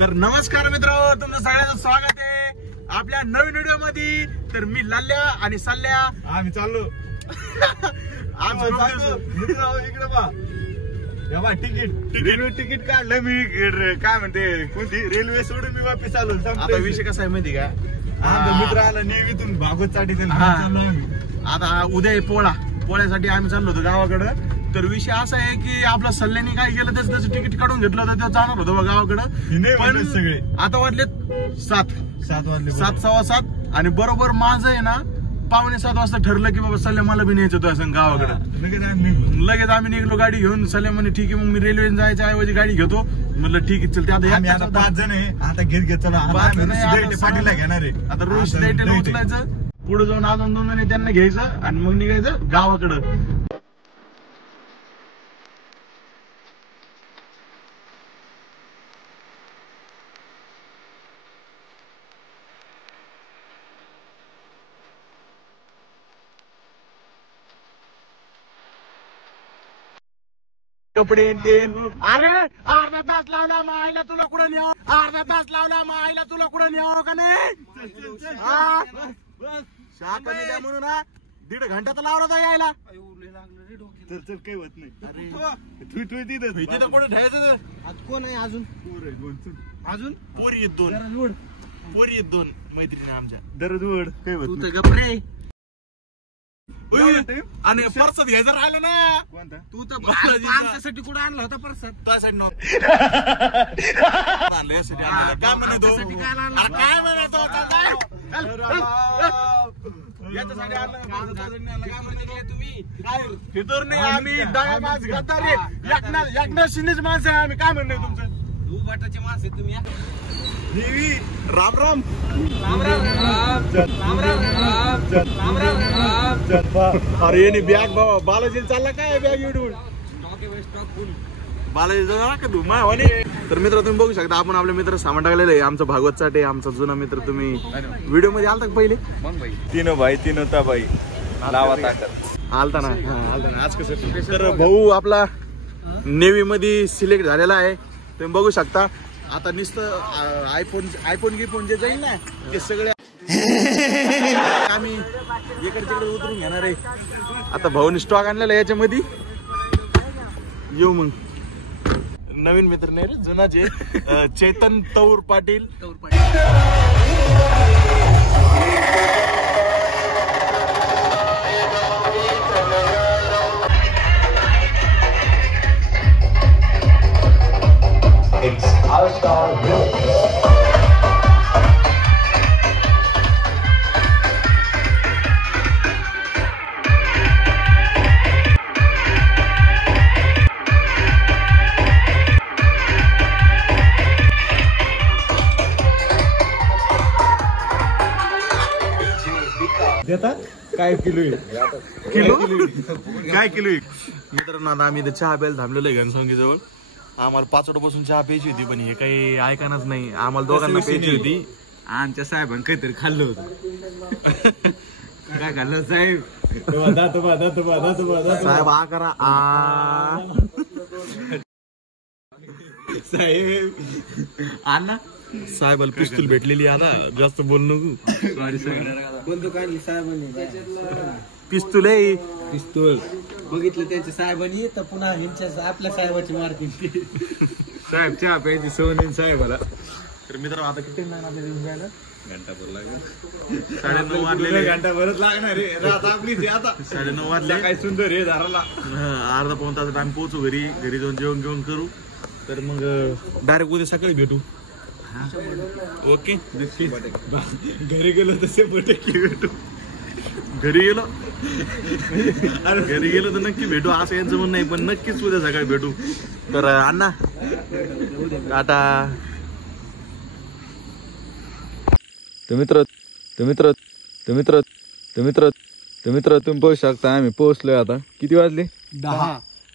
तर नमस्कार मित्र, तुमचं सगळ्यांचं स्वागत आहे आपल्या नवीन व्हिडिओ मध्ये. तर मी लाल्या आणि सल्ल्या आम्ही चाललो मित्र इकडे बा तिकीट रेल्वे तिकीट काढलं मी. काय म्हणते कोणती रेल्वे सोडून मी वापस आलो. आता विषय कसा आहे माहिती का, मित्र आला नेहमीतून भागवत साठी आता उद्या आहे पोळ्यासाठी आम्ही चाललो होतो गावाकडं. तर विषय असा आहे की आपला सल्ल्याने काय केलं त्याचं तिकीट काढून घेतलं होतं, ते जाणार होतं गावाकडं. पण सगळे आता वाजलेत 7 वाजले 7 सव्वा 7 आणि बरोबर माझं आहे ना 6:45 वाजता ठरलं की बाबा सल्ल्या मला बी न्यायचं होतं असं गावाकडं. लगेच आम्ही निघलो गाडी घेऊन. सल्ल्या म्हणे ठीक आहे मग मी रेल्वेने जायच्या ऐवजी गाडी घेतो. म्हणलं ठीक आहे चल. ते आता 5 जण आहे. आता घेत चला पाटीलला घेणार आहे. आता रोज उचलायचं, पुढे जाऊन अजून 2 जण त्यांना घ्यायचं आणि मग निघायचं गावाकडं. कपडे अरे अर्धा तास लावला मायला तुला कुठं न्यावं, अर्धा तास लावला मायला तुला कुठं न्यावं का नाही. म्हणून 1.5 घंटा तर लावला होता यायला. चल काही होत नाही. अरे तिथं कुठे ठेवायचं. कोण आहे अजून पोरी आहेत 2 मैत्रिणी आमच्या. दररोज काही होत तू तर गप्रे आणि परसाद घ्यायचं राहिलं ना. कोणता तू तर आमच्यासाठी कुठं आणला होता परसाद. तुझ्यासाठी काय म्हणतो काय म्हणतो याच्यासाठी तुम्ही काय फितर नाही. आम्ही डाव्या माणस गद्दार एकनाथ शिंदेची माणसं आहे आम्ही. काय म्हणणं तुमचं उभाटाचे माणसं आहे तुम्ही. देवी राम राम राम राम राम राम राम. अरे येणे बॅग बाबा बालाजी चालला काय बॅग एवढून बालाजी जाणार का तू मावाने. तर मित्र तुम्ही बघू शकता आपण आपले मित्र सामान टाकलेलं आहे. आमचा भागवत चाटे आमचा जुना मित्र. तुम्ही व्हिडिओ मध्ये आलता पहिले तीन होता बाई लावा ताकद आलता ना आज कसं. तर भाऊ आपला नेव्ही मध्ये सिलेक्ट झालेला आहे तुम्ही बघू शकता. आता नुसतं आयफोन गिफोन जे जाईल ना ते सगळे आम्ही इकडे तिकडे उतरून घेणार आहे. आता भाऊने स्टॉक आणलेला याच्यामध्ये. येऊ मग नवीन मित्र नाही रे जुनाचे चेतन तौर पाटील. देतात काय किलो काय किलो मित्रांनो. आता आम्ही इथे चहा प्यायला थांबलेलो आहे घनसंगी जवळ. आम्हाला 5 वाजतापासून चहा प्यायची होती पण हे काही ऐकायलाच नाही. आम्हाला दोघांना प्यायची होती. आमच्या साहेबांनी काहीतरी खाल्लं होतं. काय खाल्लं साहेब. साहेब आ करा साहेब अण्णा साहेबाला पिस्तूल भेटलेली. आता जास्त बोल नको. सॉरी साहेब बोलतो काय साहेबांनी पिस्तूल आहे. पिस्तूल बघितलं त्यांच्या साहेबांनी तर पुन्हा आपल्या साहेबाची मारतील. साहेब चहा प्यायची सोन साहेबाला. तर मित्र आता किती जायला घंटाभर लागेल. 9:30 वाजले. घंटाभरच लागणार रे. आपली 9:30 वाजले. काय सुंदर आहे दाराला. अर्धा पाऊण तासात आम्ही पोहोचू घरी जाऊन जेवण करू. तर मग डायरेक्ट उद्या सकाळी भेटू. ओके घरी गेलो तसे भेटू. घरी गेलो तर नक्की भेटू असं यांचं म्हणणं नाही. पण नक्कीच उद्या सकाळी भेटू. तर अण्णा आता तुम्ही पोहोचू शकता. आम्ही पोहोचलोय. आता किती वाजले.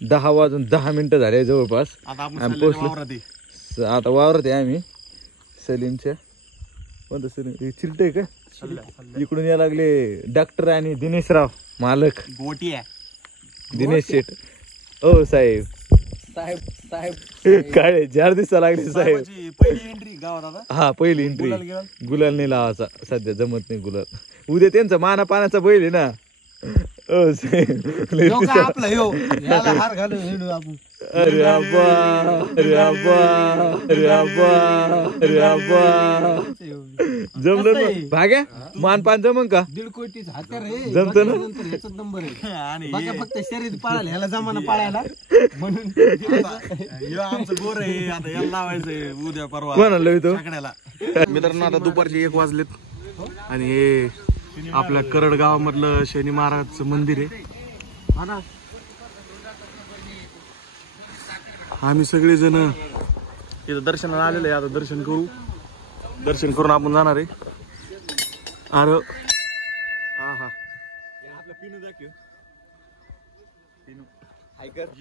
10 वाजून 10 मिनिटं झाले जवळपास. आम्ही पोहोचलो. आता वावरत आहे आम्ही सलीमच्या. कोणतं सलीम चिलटे का इकडून या लागले डॉक्टर आणि दिनेशराव मालक गोटिया दिनेश शेठ. ओ साहेब काय 4 दिवसा लागले साहेब. पहिली एंट्री गावात आता. हा पहिली एंट्री. गुलाल नाही लावायचा सध्या, जमत नाही गुलाल. उद्या त्यांचा माना पानाचा बैल आहे ना. अरे अब्बा अरे अब्बा अरे अब्बा अरे अब्बा. जमलं भाग्या मानपान जमन का? 1.5 कोटीच हातर जमत ना. नंबर आहे आणि फक्त शर्यत पाळायला ह्याला जमाना पाळायला म्हणून आमचं गोर आहे आता. याला लावायचंय उद्या परवा कोणाला लावतो? मित्रांनो आता दुपारचे 1 वाजलेत आणि हे आपल्या करड गावामधलं शनी महाराजचं मंदिर आहे. आम्ही सगळेजण इथं दर्शनाला आलेलो आहे. आता दर्शन करू. दर्शन करून आपण जाणार आहे. अरे हा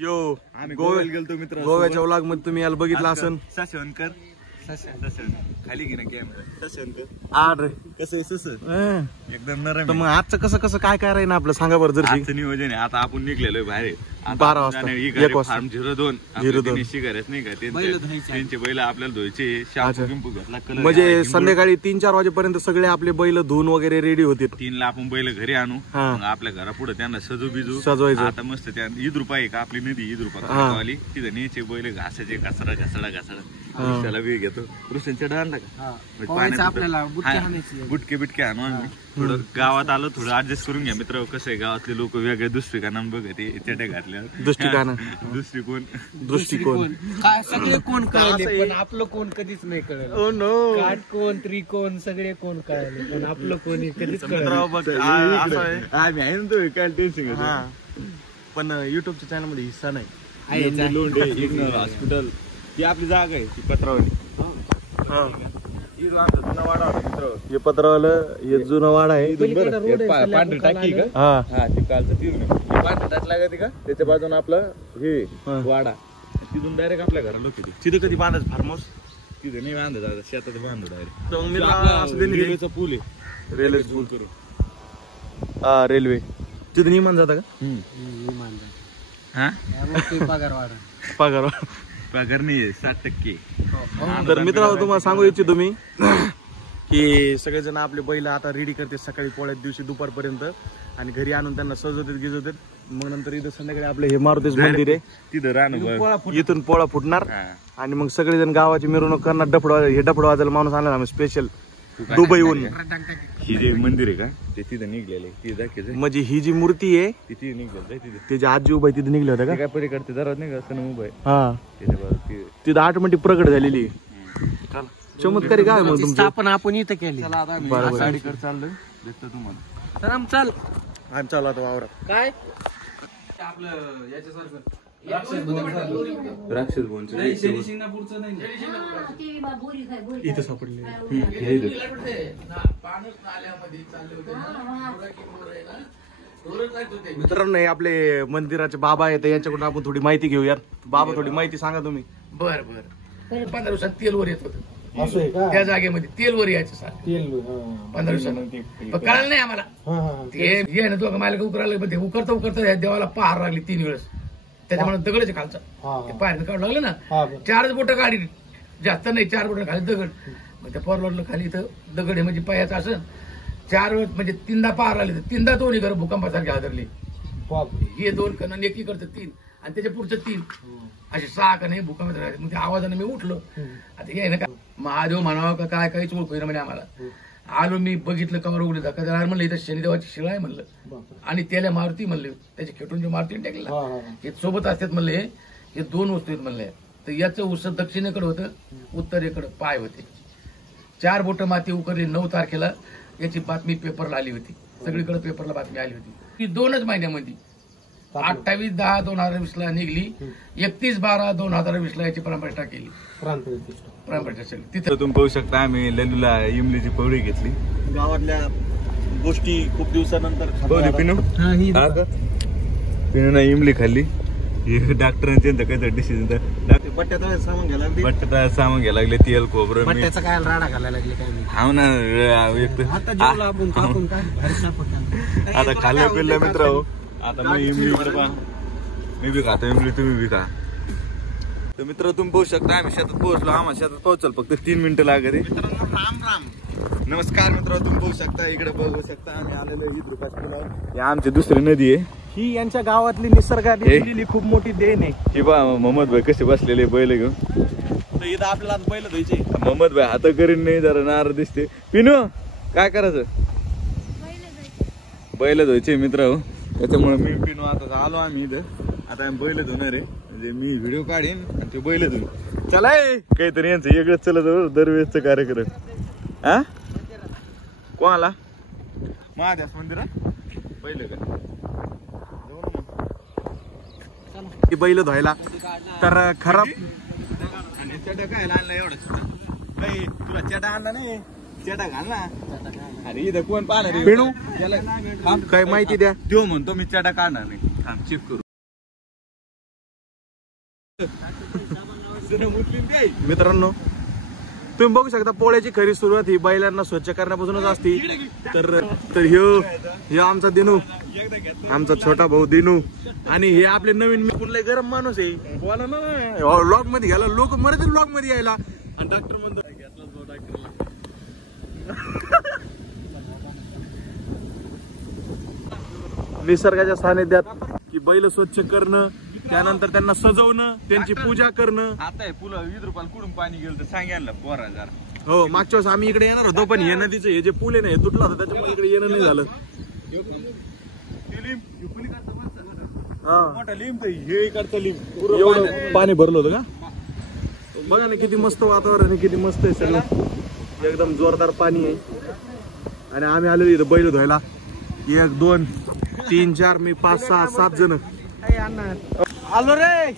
यो गोव्याला गेलतो मित्र. गोव्याच्या व्लॉग मध्ये तुम्ही याला बघितलं असन. सशनकर खाली घे ना कॅमेरा. अरे कसं आहे सस एकदम नरम. तर मग आजचं कसं कसं काय काय राहील ना आपलं सांगा बरं जर. आजचं नियोजन आहे. आता आपण निघलेलोय बाहेर. 12 वाजता 1 वाजता फार्म 02 शिगारेच नाही का त्यांचे बैल आपल्याला धुवायचे. शॅम्पू गिंपू घेतला कलर म्हणजे संध्याकाळी 3-4 वाजेपर्यंत सगळे आपले बैल धुवून वगैरे रेडी होते. 3ला आपण बैल घरी आणू. मग आपल्या घरापुढे त्यांना सजू बिजू सजवायचं. आता मस्त त्या ईदरुपा आहे का आपली नदी ईदरुपा आली तिथे न्यायचे बैल घासाचे घासडा त्याला वेळ घेतो. रुसेंच्या आणला का आपल्याला गुटके बिटके आणू आम्ही. थोडं गावात आलो थोडं ऍडजस्ट करून घ्या मित्र. कसं आहे गावातले लोक वेगळे दृष्टिकोन बघते चटे घातल्यावर. दृष्टिकोन काय सगळे कोण कळले पण आपलं कोण कधीच नाही कळलं. काटकोण त्रिकोण सगळे कोण कळले पण आपलं कोणी कधीच कळलं. आम्ही आहे ना तो काय टेन्शन. पण युट्यूबच्या चॅनल मध्ये हिस्सा नाही. लोंढे इग्नोर हॉस्पिटल ती आपली जागा आहे ती पत्रावली. हे पत्रावालं हे जुना वाडा आहे. पांढरी टाकी का? हा ती कालचं तीन पांढरी टाक लागते का त्याच्या बाजून आपलं हे वाडा. तिथून डायरेक्ट आपल्या घराला लोक तिथे कधी बांधायचं फार्म हाऊस तिथे नाही बांधत शेतात बांधत डायरेक्ट. रेल्वेचा पूल आहे. रेल्वे पूल करू. हा रेल्वे तिथे निमान जाता का? हा पगार पगार नाही 60%. तर मित्रांनो तुम्हाला सांगू इच्छितो मी की सगळेजण आपले बैल आता रेडी करते सकाळी पोळ्यात दिवशी दुपारपर्यंत आणि घरी आणून त्यांना सजवतात गिजवतात. मग नंतर इथं संध्याकाळी आपलं हे मारुतीच मंदिर आहे तिथं राहणं. इथून पोळा फुटणार आणि मग सगळेजण गावाची मिरवणूक करणार. डफड वाजायला माणूस आणला आम्ही स्पेशल दुबईहून. ही जे मंदिर आहे का ते तिथं निघलेलं आहे. तिथे दाखवायचं म्हणजे ही जी मूर्ती आहे तिथे निघलेलं तिथे त्याची आजी उभा तिथे निघले होते का? काय पलीकडते जरा नाही का सण उभा आहे. हा तिथं ऑटोमॅटिक प्रकट झालेली. चमत्कारी काय मग तुमची स्थापना आपण इथं केली. बरोबर साडीकडे चाललोय देतो तुम्हाला. तर चाल आम्ही चालू आता वावरात. काय आपलं याच्यासारखं राक्षस बोनचं इथं सापडले. मित्रांनो हे आपले मंदिराचे बाबा आहेत यांच्याकडून आपण थोडी माहिती घेऊयात. बाबा थोडी माहिती सांगा तुम्ही. बर 15 दिवसात तेल वर येत होतं त्या जागेमध्ये. तेल वर यायचं सर 15 दिवसात कळलं नाही आम्हाला. ते ना दोघं मालक उकरायला उकरता देवाला पहार लागली 3 वेळेस. त्याच्यामुळे दगडच खालचा पाहायचं काढू लागलं ना. 4 बोटं काढली जास्त नाही. 4 बोटं खाली दगड. मग त्या परवडलं खाली इथं दगड आहे म्हणजे पायाचं असं 4 वेळेस म्हणजे 3दा पहार लागली. 3दा दोन्ही घर भूकंपासारखी हादरली. हे 2 कण एकी करतं 3 आणि त्याच्या पुढचं 3 असे 6 कण हे भूकंप. मग त्या आवाजाने मी उठलो. आता हे ना का महादेव म्हणावं का काय काहीच ओळखू ना म्हणजे आम्हाला. आलो मी बघितलं कवर उघडलं धक्का म्हणलं इथं शनिदेवाची शिळा आहे म्हणलं आणि त्याला मारुती म्हणले. त्याच्या खेटून जे मारुती टाकलेला हे सोबत असतात म्हणले. हे 2 वस्तू आहेत म्हणले. तर याचं उस दक्षिणेकडे होतं उत्तरेकडे पाय होते. 4 बोटं माती उकरली 9 तारखेला. याची बातमी पेपरला आली होती. सगळीकडे पेपरला बातमी आली होती. ती 2च महिन्यामध्ये 28/10/2020 ला निघली. 31/12/2020 ला याची प्राणप्रतिष्ठा केली. प्राणप्रतिष्ठा तिथं तुम्ही पाहू शकता आम्ही ललूला इमलीची पवडी घेतली. गावातल्या गोष्टी खूप दिवसानंतर पिनू पिनू इमली खाल्ली. डॉक्टरांचे काहीतरी डिसिजन बट्ट्याचा सामान घ्यायला बट्ट्याचा सामान घ्यायला लागले. तेल खोबरं बट्ट्याचा काय राडा घालायला लागले काय नाही. हाव ना आता खाल्लं पिल्लं मित्र. आता मी इमली मी बी खातो इमली तुम्ही बी खा. तर मित्र तुम्ही पाहू शकता आम्ही शेतात पोहोचलो. आम्हाला शेतात पोहोचल फक्त 3 मिनिटं लागत. मित्रांनो राम राम. नमस्कार मित्र, तुम्ही पाहू शकता इकडे बघू शकता आम्ही आलेलो ही आमची दुसरी नदी आहे. ही यांच्या गावातली निसर्गाने दिलेली खूप मोठी देण आहे. ही बा मोहम्मद भाई कसे बसलेले बैल घेऊन. तर इथं आपल्याला आज बैल धुवायचे. मोहम्मद भाई हात करीन नाही जरा नार दिसते. पिनू काय करायचं? बैल धुवायचे मित्र हो. त्याच्यामुळे मी पिनू आता आलो आम्ही इथं. आता आम्ही बैल धुणार आहे. म्हणजे मी व्हिडिओ काढीन आणि ते बैल धुईन. चला काहीतरी यांचं वेगळंच चलत दरवेळेसचा कार्यक्रम. हा कोणाला महादेव मंदिरात बैल का बैल धुवायला तर खराब. आणि चटा काय आणला एवढं काही तुला चटा आणला नाही. चटा घाल ना. अरे इथं कोण पाहणार पिनू त्याला काय माहिती द्या. तो म्हणतो मी चटा काढणार नाही. थांब चेक करू. मित्रांनो तुम्ही बघू शकता पोळ्याची खरी सुरुवात ही बैलांना स्वच्छ करण्यापासूनच असती. तर ह्यो आमचा दिनू, आमचा छोटा भाऊ दिनू. आणि हे आपले नवीन कुठलाही गरम माणूस आहे. बोला ना लॉग मध्ये घ्यायला लोक मरतील लॉग मध्ये यायला. आणि डॉक्टर म्हणतो निसर्गाच्या सानिध्यात की बैल स्वच्छ करणं, त्यानंतर त्यांना सजवणं, त्यांची पूजा करणं. आता पुला 20 रुपयाला कुठून पाणी गेलं तर सांगायला पोरा जरा. हो मागच्या वेळेस आम्ही इकडे येणार होतो पण हे नदीचं हे जे पूल आहे ना हे तुटलं होतं त्याच्यामुळे इकडे येणं नाही झालं. मोठा लिंब तर हे इकडचं लिंब एवढं पाणी भरलं होतं का? बघा ना किती मस्त वातावरण आहे, किती मस्त आहे सगळं. एकदम जोरदार पाणी आहे. आणि आम्ही आलेलो इथं बैल धुवायला. 1 2 3 4 मी 5 6 7 जण आलो रे.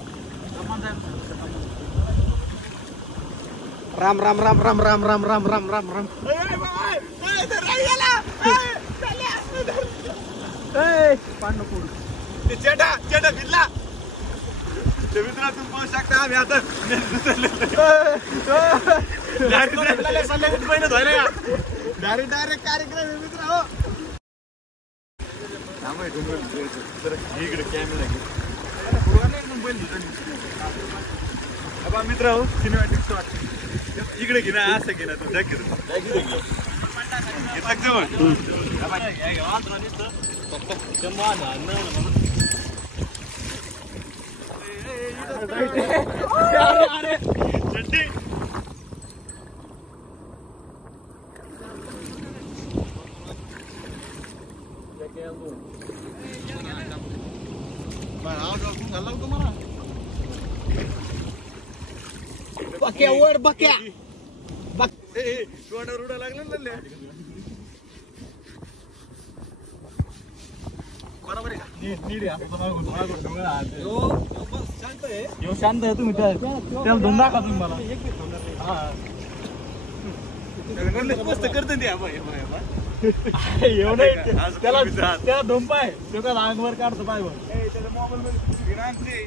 राम राम राम राम राम राम राम राम राम राम. चेटा भिजला. मित्र तुम्ही पाहू शकता आम्ही आता डायरेक्ट कार्यक्रम आहे मित्र. हो इकडे कॅमेरा मित्र हो. सिनेमॅटिक शॉट इकडे घे ना. असं घे ना तू बक्या वर बक्या. रुडा लागला ना. बरोबर आहे का? शांत आहे तुम्ही त्याला धुवून दाखवा तुम्ही मला. मस्त करते त्याला धुवून पाय तो अंगवर काढतो पाय. त्याच्या मोबाईल मध्ये